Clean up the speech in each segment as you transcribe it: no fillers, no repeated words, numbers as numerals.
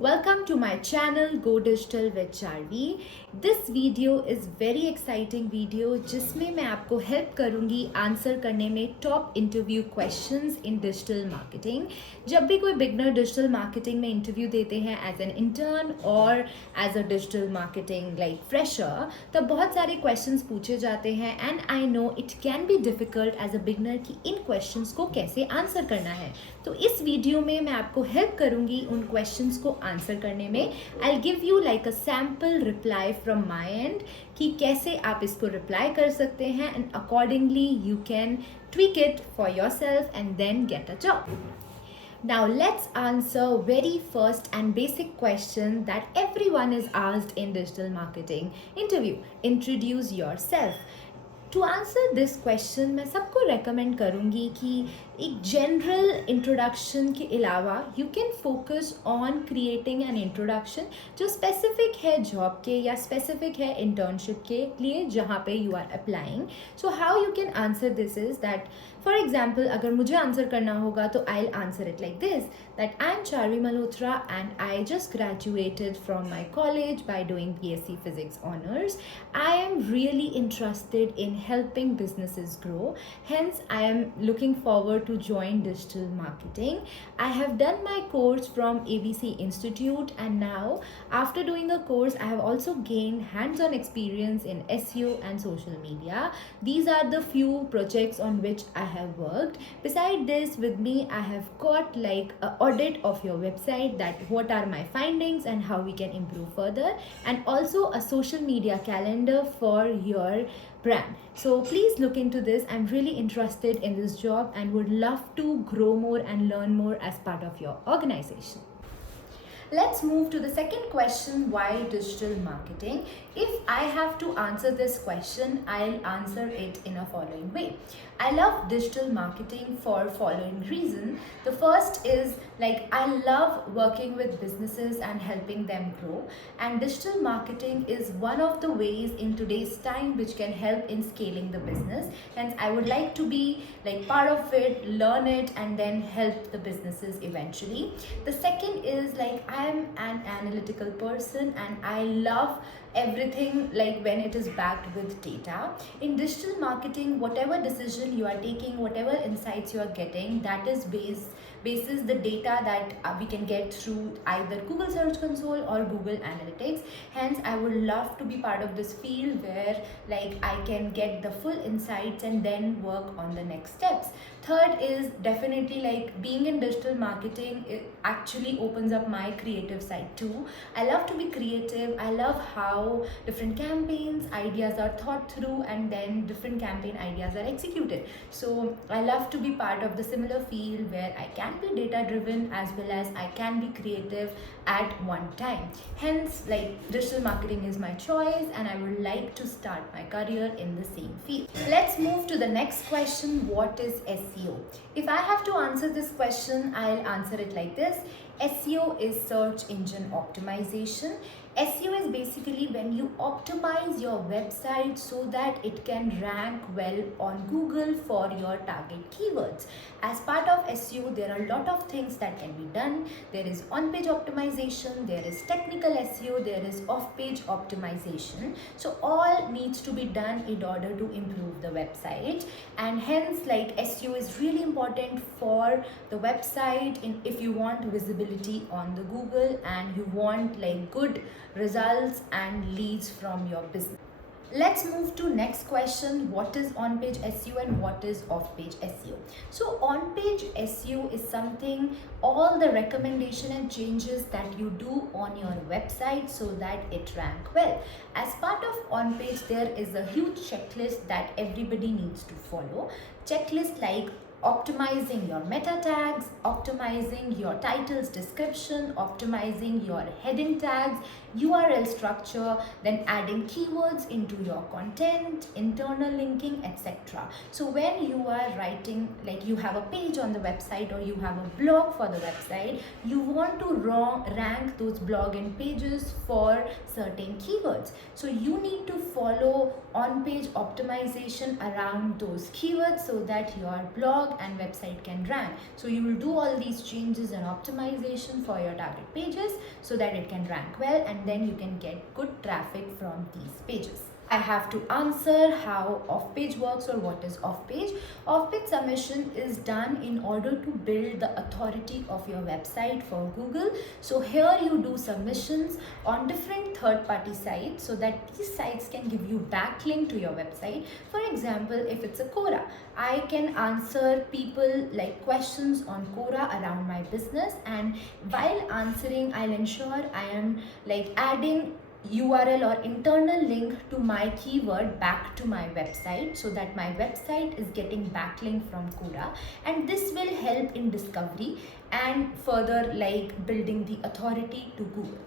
Welcome to my channel Go Digital with Charvi. This video is very exciting video जिसमें मैं आपको help करूँगी answer करने में top interview questions in digital marketing. जब भी कोई बिगनर डिजिटल मार्केटिंग में इंटरव्यू देते हैं एज एन इंटर्न और as a digital marketing like fresher, तब बहुत सारे क्वेश्चंस पूछे जाते हैं and I know it can be difficult as a beginner कि इन क्वेश्चंस को कैसे आंसर करना है. तो इस वीडियो में मैं आपको हेल्प करूँगी उन क्वेश्चंस को आंसर करने में. I give you like a sample reply from my end कि कैसे आप इसको रिप्लाई कर सकते हैं and accordingly you can tweak it for yourself and then get a job. Now let's answer very first and basic question that everyone is asked in digital marketing interview. Introduce yourself. To answer this question मैं सबको recommend करूँगी कि एक general introduction के अलावा you can focus on creating an introduction जो specific है job के या स्पेसिफिक है इंटर्नशिप के लिए जहाँ पे you are applying. So how you can answer this is that for example अगर मुझे आंसर करना होगा तो I will answer it like this that I am Charvi Malhotra and I just graduated from my college by doing BSc Physics Honours. I am really interested in helping businesses grow. Hence, I am looking forward to join digital marketing. I have done my course from ABC Institute, and now after doing the course, I have also gained hands-on experience in SEO and social media. These are the few projects on which I have worked. Beside this, with me, I have got like an audit of your website, that what are my findings and how we can improve further, and also a social media calendar for your brand. So please look into this. I'm really interested in this job and would love to grow more and learn more as part of your organization. Let's move to the second question, why digital marketing? If I have to answer this question, I'll answer it in a following way. I love digital marketing for following reason. The first is like I love working with businesses and helping them grow, and digital marketing is one of the ways in today's time which can help in scaling the business. Hence I would like to be like part of it, learn it, and then help the businesses eventually. The second is like I am an analytical person and I love everything like when it is backed with data. In digital marketing, whatever decision you are taking, whatever insights you are getting, that is bases the data that we can get through either Google Search Console or Google Analytics. Hence I would love to be part of this field where like I can get the full insights and then work on the next steps. Third is definitely like being in digital marketing, it actually opens up my creative side too. I love to be creative. I love how different campaigns ideas are thought through and then different campaign ideas are executed. So I love to be part of the similar field where I can be data driven as well as I can be creative at one time. Hence like digital marketing is my choice and I would like to start my career in the same field. Let's move to the next question, what is SEO? If I have to answer this question, I'll answer it like this. SEO is search engine optimization. SEO is basically when you optimize your website so that it can rank well on Google for your target keywords. As part of SEO, there are a lot of things that can be done. There is on-page optimization, there is technical SEO, there is off-page optimization. So all needs to be done in order to improve the website, and hence like SEO is really important for the website if you want visibility on the Google and you want like good results and leads from your business. Let's move to next question, what is on-page SEO and what is off-page SEO? So on-page SEO is something, all the recommendation and changes that you do on your website so that it rank well. As part of on-page, there is a huge checklist that everybody needs to follow. Checklist like optimizing your meta tags, optimizing your title's description, optimizing your heading tags, URL structure, then adding keywords into your content, internal linking, etc. So when you are writing, like you have a page on the website or you have a blog for the website, you want to rank those blog and pages for certain keywords. So you need to follow on-page optimization around those keywords so that your blog work and website can rank. So you will do all these changes and optimization for your target pages so that it can rank well, and then you can get good traffic from these pages. I have to answer how off-page works or what is off-page. Off-page submission is done in order to build the authority of your website for Google. So here you do submissions on different third-party sites so that these sites can give you backlink to your website. For example, if it's a Quora, I can answer people like questions on Quora around my business, and while answering, I'll ensure I am like adding URL or internal link to my keyword back to my website so that my website is getting backlink from Quora, and this will help in discovery and further like building the authority to Google.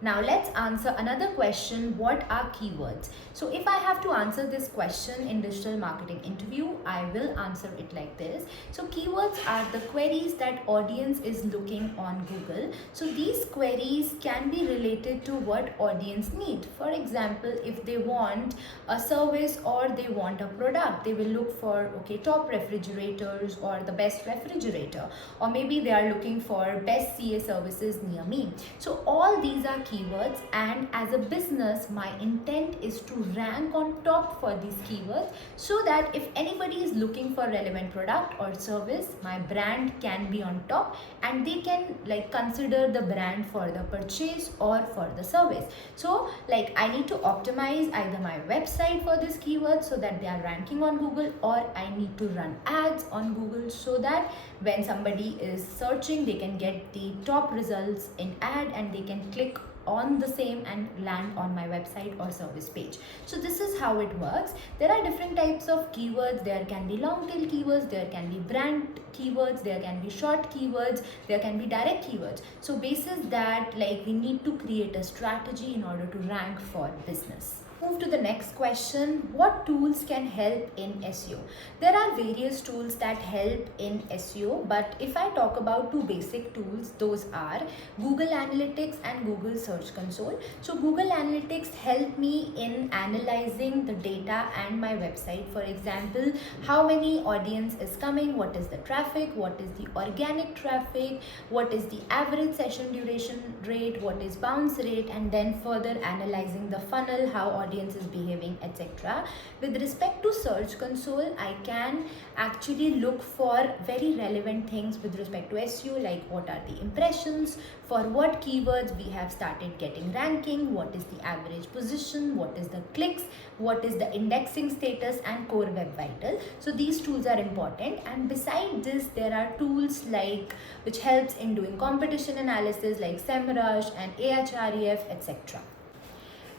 Now let's answer another question, what are keywords? So if I have to answer this question in digital marketing interview, I will answer it like this. So keywords are the queries that audience is looking on Google. So these queries can be related to what audience need. For example, if they want a service or they want a product, they will look for top refrigerators or the best refrigerator, or maybe they are looking for best CA services near me. So all these are keywords, and as a business my intent is to rank on top for these keywords so that if anybody is looking for relevant product or service, my brand can be on top and they can like consider the brand for the purchase or for the service. So like I need to optimize either my website for this keyword so that they are ranking on Google, or I need to run ads on Google so that when somebody is searching they can get the top results in ad and they can click on the same and land on my website or service page. So this is how it works. There are different types of keywords. There can be long tail keywords, there can be brand keywords, there can be short keywords, there can be direct keywords. So basis that like we need to create a strategy in order to rank for business. Move to the next question, what tools can help in SEO? There are various tools that help in SEO, but if I talk about two basic tools, those are Google Analytics and Google Search Console. So Google Analytics help me in analyzing the data and my website. For example, how many audience is coming, what is the traffic, what is the organic traffic, what is the average session duration rate, what is bounce rate, and then further analyzing the funnel, how audience is behaving, etc. With respect to Search Console, I can actually look for very relevant things with respect to SEO, like what are the impressions, for what keywords we have started getting ranking, what is the average position, what is the clicks, what is the indexing status, and Core Web Vital. So these tools are important, and beside this there are tools like which helps in doing competition analysis like SEMrush and Ahref, etc.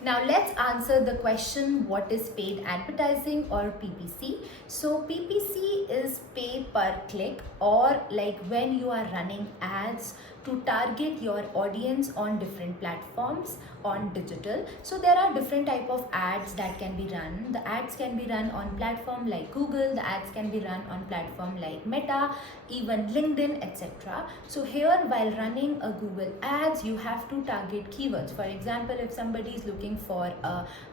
Now let's answer the question, what is paid advertising or PPC? So PPC is pay per click, or like when you are running ads to target your audience on different platforms on digital. So there are different type of ads that can be run. The ads can be run on platform like Google, the ads can be run on platform like Meta, even LinkedIn, etc. So here while running a Google ads, you have to target keywords. For example, if somebody is looking for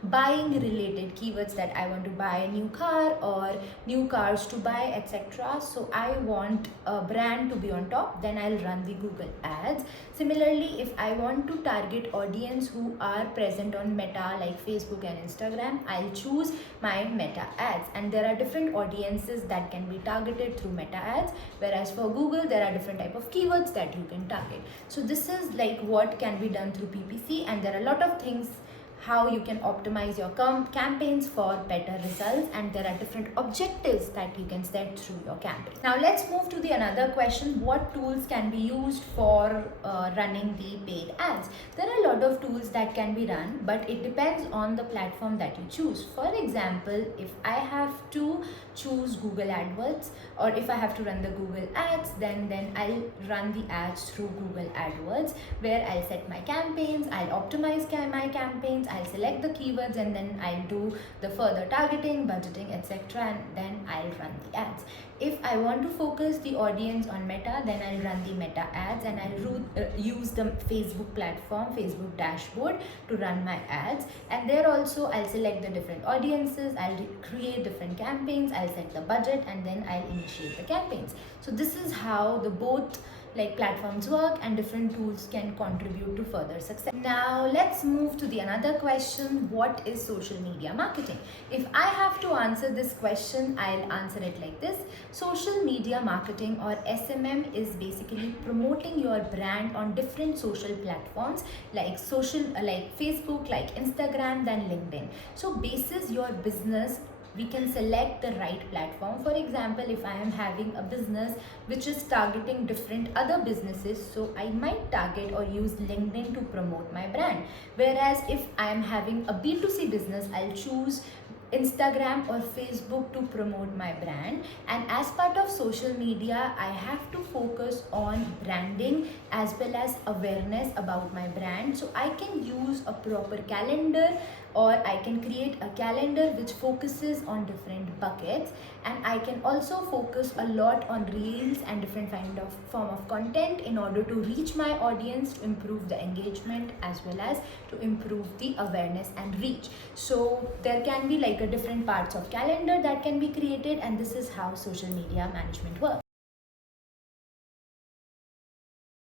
buying related keywords, that I want to buy a new car or new cars to buy, etc. So I want a brand to be on top, then I'll run the Google ads. Similarly, if I want to target audience who are present on Meta like Facebook and Instagram, I'll choose my Meta ads, and there are different audiences that can be targeted through Meta ads, whereas for Google there are different type of keywords that you can target. So this is like what can be done through PPC, and there are a lot of things how you can optimize your campaigns for better results, and there are different objectives that you can set through your campaign. Now let's move to the another question, what tools can be used for running the paid ads? There are a lot of tools that can be run, but it depends on the platform that you choose. For example, if I have to choose Google AdWords, or if I have to run the Google ads, then I'll run the ads through Google AdWords, where I'll set my campaigns, I'll optimize my campaigns, I'll select the keywords and then I'll do the further targeting, budgeting, etc. and then I'll run the ads. If I want to focus the audience on Meta, then I'll run the Meta ads and I'll use the Facebook platform, Facebook dashboard to run my ads. And there also I'll select the different audiences, I'll create different campaigns, I'll set the budget and then I'll initiate the campaigns. So this is how the both platforms work and different tools can contribute to further success. Now let's move to the another question, what is social media marketing? If I have to answer this question, I'll answer it like this. Social media marketing or SMM is basically promoting your brand on different social platforms like Facebook, like Instagram, then LinkedIn. So basis your business, we can select the right platform. For example, if I am having a business which is targeting different other businesses, so I might target or use LinkedIn to promote my brand. Whereas if I am having a B2C business, I'll choose Instagram or Facebook to promote my brand. And as part of social media, I have to focus on branding as well as awareness about my brand. So I can use a proper calendar, or I can create a calendar which focuses on different buckets, and I can also focus a lot on reels and different kind of form of content in order to reach my audience, to improve the engagement as well as to improve the awareness and reach. So there can be a different parts of calendar that can be created, and this is how social media management works.